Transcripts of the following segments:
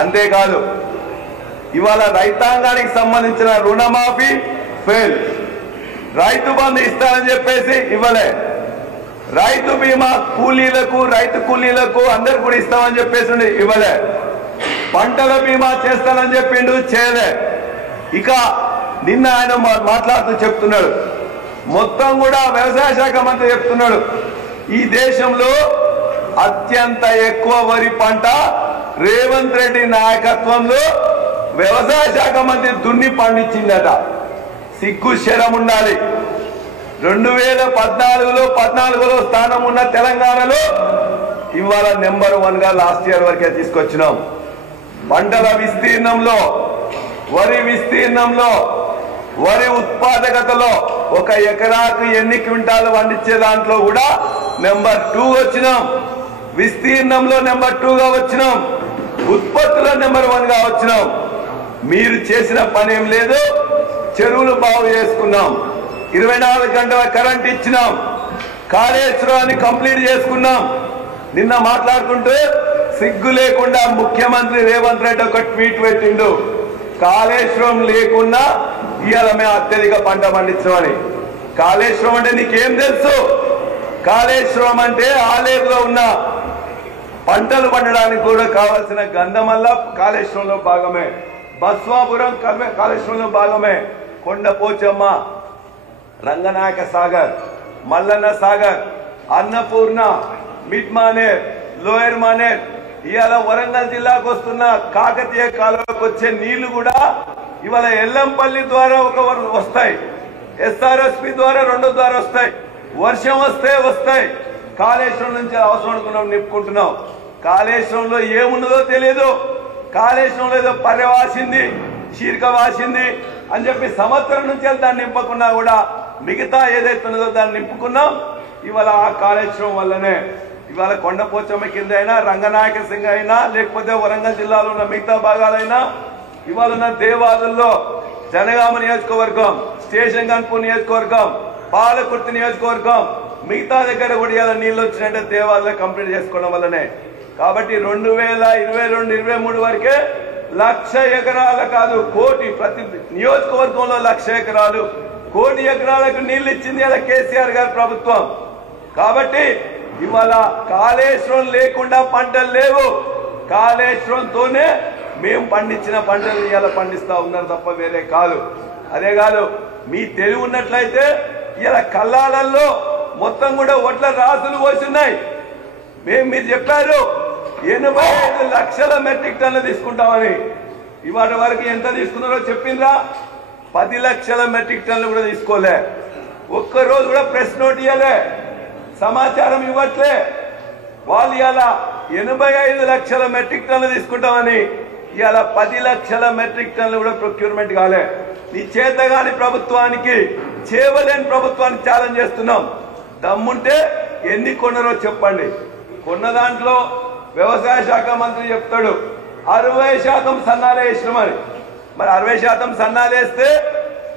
అంతేకాదు ఇవాళ రైతాంగానికి సంబంధించిన రుణమాఫీ ఫెయిల్, రైతు బంధు ఇస్తానని చెప్పేసి ఇవ్వలే, రైతు బీమా కూలీలకు రైతు కూలీలకు అందరు కూడా ఇస్తామని చెప్పేసి ఇవ్వలే, పంటల బీమా చేస్తానని చెప్పిండు చేయలే. ఇక నిన్న ఆయన మాట్లాడుతూ చెప్తున్నాడు, మొత్తం కూడా వ్యవసాయ శాఖ మంత్రి చెప్తున్నాడు, ఈ దేశంలో అత్యంత ఎక్కువ వరి పంట రేవంత్ రెడ్డి నాయకత్వంలో వ్యవసాయ శాఖ మంత్రి దున్ని పండించిందట. సిగ్గు శరం ఉండాలి. 2014లో స్థానం ఉన్న తెలంగాణలో ఇవాళ నెంబర్ 1 గా లాస్ట్ ఇయర్ వరకే తీసుకొచ్చినాం. పంటల విస్తీర్ణంలో, వరి విస్తీర్ణంలో, వరి ఉత్పాదకతలో, ఒక ఎకరాకు ఎన్ని క్వింటాలు పండించే దాంట్లో కూడా నెంబర్ 2 వచ్చినాం. విస్తీర్ణంలో నెంబర్ 2 గా వచ్చినాం. ఉత్పత్తిలో నెంబర్ 1 గా వచ్చినాం. మీరు చేసిన పని ఏం లేదు. చెరువులు బాగు చేసుకున్నాం, 24 గంటల కరెంట్ ఇచ్చినాం, కాళేశ్వరాన్ని కంప్లీట్ చేసుకున్నాం. నిన్న మాట్లాడుకుంటూ సిగ్గు లేకుండా ముఖ్యమంత్రి రేవంత్ రెడ్డి ఒక ట్వీట్ పెట్టిండు, కాళేశ్వరం లేకున్నా ఇవాళ మేము అత్యధిక పంట పండించామని. కాళేశ్వరం అంటే నీకేం తెలుసు? కాళేశ్వరం అంటే ఆలేరులో ఉన్న పంటలు పండడానికి కూడా కావాల్సిన గంధమల్ల కాళేశ్వరంలో భాగమే, బస్వాపురం కాళేశ్వరంలో భాగమే, కొండపోచమ్మ, రంగనాయక సాగర్, మల్లన్న సాగర్, అన్నపూర్ణ, మిడ్ మానేర్, లోయర్ మానేర్, ఇవాళ వరంగల్ జిల్లాకు వస్తున్న కాకతీయ కాలువకు వచ్చే నీళ్లు కూడా ఇవాళ ఎల్లంపల్లి ద్వారా వస్తాయి, ఎస్ఆర్ఎస్పి ద్వారా 2 ద్వారా వస్తాయి. వర్షం వస్తే వస్తాయి. కాళేశ్వరం నుంచి అవసరం అనుకున్నాం, నింపుకుంటున్నాం. కాళేశ్వరంలో ఏమున్నదో తెలియదు. కాళేశ్వరంలో ఏదో పర్రె వాసింది, చీరిక వాసింది అని చెప్పి సంవత్సరం నుంచి దాన్ని నింపకున్నా కూడా మిగతా ఏదైతే ఉన్నదో దాన్ని నింపుకున్నాం. ఇవాళ ఆ కాళేశ్వరం వల్లనే ఇవాళ కొండపోచమ్మ కింద అయినా, రంగనాయక సింగ్ అయినా, లేకపోతే వరంగల్ జిల్లాలో ఉన్న మిగతా భాగాలైనా, ఇవాళ ఉన్న దేవాదుల్లో జనగామ నియోజకవర్గం, స్టేషన్ గన్పూర్ నియోజకవర్గం, పాలకుర్తి నియోజకవర్గం, మిగతా దగ్గర కూడా ఇవాళ నీళ్ళు వచ్చినట్టే దేవాదులో కంప్లీట్ చేసుకోవడం వల్లనే. కాబట్టి 2022-23 వరకే 1,00,000 ఎకరాల కాదు, కోటి, ప్రతి నియోజకవర్గంలో 1,00,000 ఎకరాలు, కోటి ఎకరాలకు నీళ్లు ఇచ్చింది ఇలా కేసీఆర్ గారి ప్రభుత్వం. కాబట్టి ఇవాళ కాళేశ్వరం లేకుండా పంటలు లేవు. కాళేశ్వరంతోనే మేము పండించిన పంటలు ఇవాళ పండిస్తా ఉన్నారు తప్ప వేరే కాదు. అదే కాదు, మీ తెలివి ఉన్నట్లయితే ఇలా కల్లాలల్లో మొత్తం కూడా వడ్ల రాసులు పోస్తున్నాయి. మీరు చెప్పారు 85 లక్షల మెట్రిక్ టన్నులు తీసుకుంటామని. ఇవాటి వరకు ఎంత తీసుకున్నారో చెప్పిండ్రా? 10 లక్షల మెట్రిక్ టన్నులు కూడా తీసుకోలే. ఒక్కరోజు కూడా ప్రెస్ నోట్ ఇవ్వలే, సమాచారం ఇవ్వట్లే. వాళ్ళు ఇవాళ 85 లక్షల మెట్రిక్ టన్నులు తీసుకుంటామని ఇవాళ 10 లక్షల మెట్రిక్ టన్నులు కూడా ప్రొక్యూర్మెంట్ కాలే. నీ చేతగాని ప్రభుత్వానికి, చేయలేని ప్రభుత్వానికి ఛాలెంజ్ చేస్తున్నాం. దమ్ముంటే ఎన్ని కొన్నారో చెప్పండి. కొన్న దాంట్లో వ్యవసాయ శాఖ మంత్రి చెప్తాడు 60% సన్నాలు వేసినామని. మరి 60% సన్నాలు వేస్తే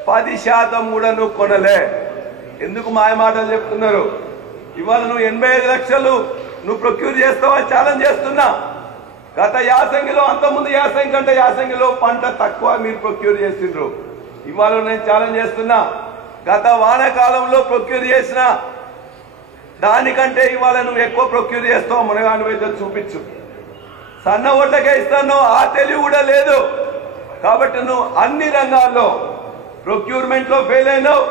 10% కూడా నువ్వు కొనలే. ఎందుకు మాయమాటలు చెప్తున్నారు? ఇవాళ నువ్వు 85 లక్షలు నువ్వు ప్రొక్యూర్ చేస్తావా ఛాలెంజ్ చేస్తున్నా. గత యాసంగిలో, అంతకుముందు యాసంగి కంటే యాసంగిలో పంట తక్కువ మీరు ప్రొక్యూర్ చేసిండ్రు. ఇవాళ నేను ఛాలెంజ్ చేస్తున్నా, గత వానాకాలంలో ప్రొక్యూర్ చేసిన దానికంటే ఇవాళ నువ్వు ఎక్కువ ప్రొక్యూర్ చేస్తావు. మునగాను అయితే చూపించు. సన్న ఓట్లకే ఇస్తాను, ఆ తెలివి కూడా లేదు. కాబట్టి నువ్వు అన్ని రంగాల్లో ప్రొక్యూర్మెంట్ లో ఫెయిల్ అయినావు,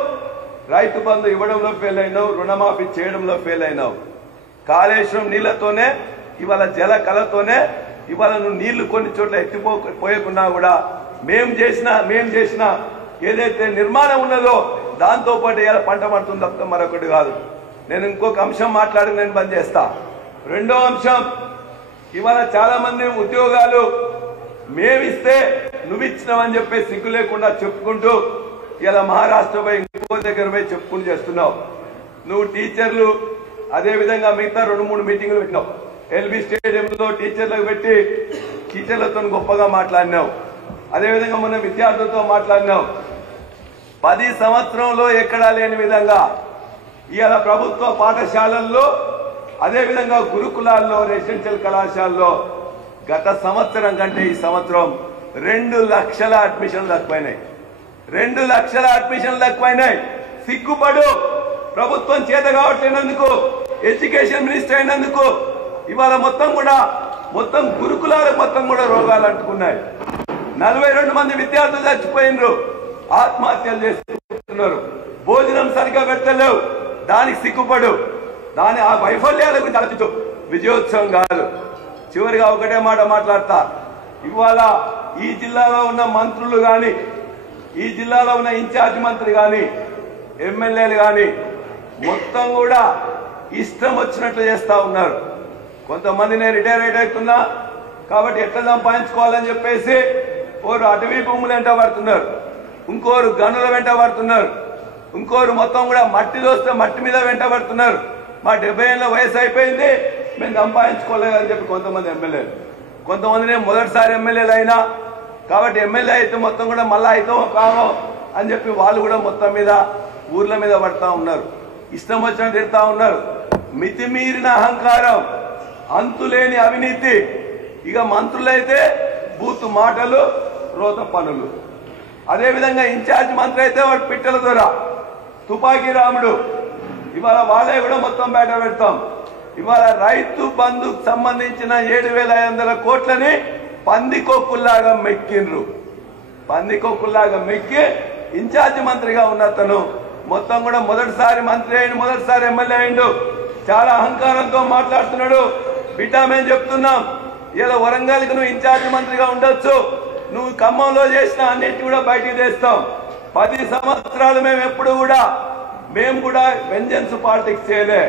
రైతు బంధు ఇవ్వడంలో ఫెయిల్ అయినావు, రుణమాఫీ చేయడంలో ఫెయిల్ అయినావు. కాళేశ్వరం నీళ్లతోనే, ఇవాళ జల కళతోనే ఇవాళ నువ్వు నీళ్లు కొన్ని చోట్ల ఎత్తిపోయకున్నా కూడా మేము చేసిన ఏదైతే నిర్మాణం ఉన్నదో దాంతో పాటు ఇలా పంట పడుతుంది తప్ప మరొకటి కాదు. నేను ఇంకొక అంశం మాట్లాడి నేను బంద్ చేస్తా. రెండో అంశం, ఇవాళ చాలా మంది ఉద్యోగాలు మేమిస్తే నువ్వు ఇచ్చినావని చెప్పి సిగ్గు లేకుండా చెప్పుకుంటూ ఇలా మహారాష్ట్ర పోయి ఇంకో దగ్గర పోయి చెప్పుకుంటూ చేస్తున్నావు. నువ్వు టీచర్లు అదేవిధంగా మిగతా 2-3 మీటింగులు పెట్టినావు. ఎల్బీ స్టేడియంలో టీచర్లకు పెట్టి టీచర్లతో గొప్పగా మాట్లాడినావు. అదేవిధంగా మొన్న విద్యార్థులతో మాట్లాడినావు. 10 సంవత్సరంలో ఎక్కడా లేని విధంగా ఇవాళ ప్రభుత్వ పాఠశాలల్లో, అదేవిధంగా గురుకులాల్లో, రెసిడెన్షియల్ కళాశాలలో గత సంవత్సరం కంటే ఈ సంవత్సరం 2 లక్షల అడ్మిషన్లు తక్కువైనాయి. 2 లక్షల అడ్మిషన్లు తక్కువైనాయి. సిగ్గుపడు. ప్రభుత్వం చేత కావట్లేనందుకు, ఎడ్యుకేషన్ మినిస్టర్ అయినందుకు ఇవాళ మొత్తం గురుకులాలకు మొత్తం కూడా రోగాలు అంటుకున్నాయి. 42 మంది విద్యార్థులు చచ్చిపోయినరు, ఆత్మహత్యలు చేసుకుంటున్నారు. భోజనం సరిగ్గా పెట్టలేవు. దానికి సిగ్గుపడు. ఆ వైఫల్యాల గురించి ఆలోచించు. విజయోత్సవం కాదు. చివరిగా ఒకటే మాట మాట్లాడతా. ఇవాళ ఈ జిల్లాలో ఉన్న మంత్రులు కానీ, ఈ జిల్లాలో ఉన్న ఇన్ఛార్జ్ మంత్రి కానీ, ఎమ్మెల్యేలు కానీ మొత్తం కూడా ఇష్టం వచ్చినట్లు చేస్తా ఉన్నారు. కొంతమంది నేను రిటైర్ అవుతున్నా కాబట్టి ఎట్లా సంపాదించుకోవాలని చెప్పేసి ఓరు అటవీ భూములు వెంట పడుతున్నారు, ఇంకోరు గనుల వెంట పడుతున్నారు, ఇంకోరు మొత్తం కూడా మట్టి దోస్తే మట్టి మీద వెంట పడుతున్నారు. మా 70 ఏళ్ళ వయసు అయిపోయింది, మేము సంపాదించుకోలేదని చెప్పి కొంతమంది ఎమ్మెల్యేలు. కొంతమంది నేను మొదటిసారి ఎమ్మెల్యేలు అయినా కాబట్టి ఎమ్మెల్యే అయితే మొత్తం కూడా మళ్ళా అయితే కావో అని చెప్పి వాళ్ళు కూడా మొత్తం మీద ఊర్ల మీద పడతా ఉన్నారు. ఇష్టం వచ్చినట్టు తిడతా ఉన్నారు. మితిమీరిన అహంకారం, అంతులేని అవినీతి. ఇక మంత్రులైతే బూతు మాటలు, రోత పనులు. అదేవిధంగా ఇన్ఛార్జ్ మంత్రి అయితే వాడు పిట్టల ద్వారా తుపాకీ రాముడు. ఇవాళ వాళ్ళే కూడా మొత్తం బయట పెడతాం. ఇవాళ రైతు బంధుకు సంబంధించిన 7,500 కోట్లని పందికొక్కుల్లాగా మెక్కిండ్రు. పందికొక్కుల్లాగా మెక్కి ఇన్ఛార్జ్ మంత్రిగా ఉన్న అతను మొత్తం కూడా మొదటిసారి మంత్రి అయిండు, మొదటిసారి ఎమ్మెల్యే అయిండు. చాలా అహంకారంతో మాట్లాడుతున్నాడు. బిడ్డ మేము చెప్తున్నాం, ఇలా వరంగల్కి నువ్వు ఇన్ఛార్జ్ మంత్రిగా ఉండొచ్చు, నువ్వు ఖమ్మంలో చేసిన అన్నిటి కూడా బయటికి తెస్తాం. 10 సంవత్సరాలు మేము కూడా వెంజెన్స్ పాలిటిక్స్ చేయలే.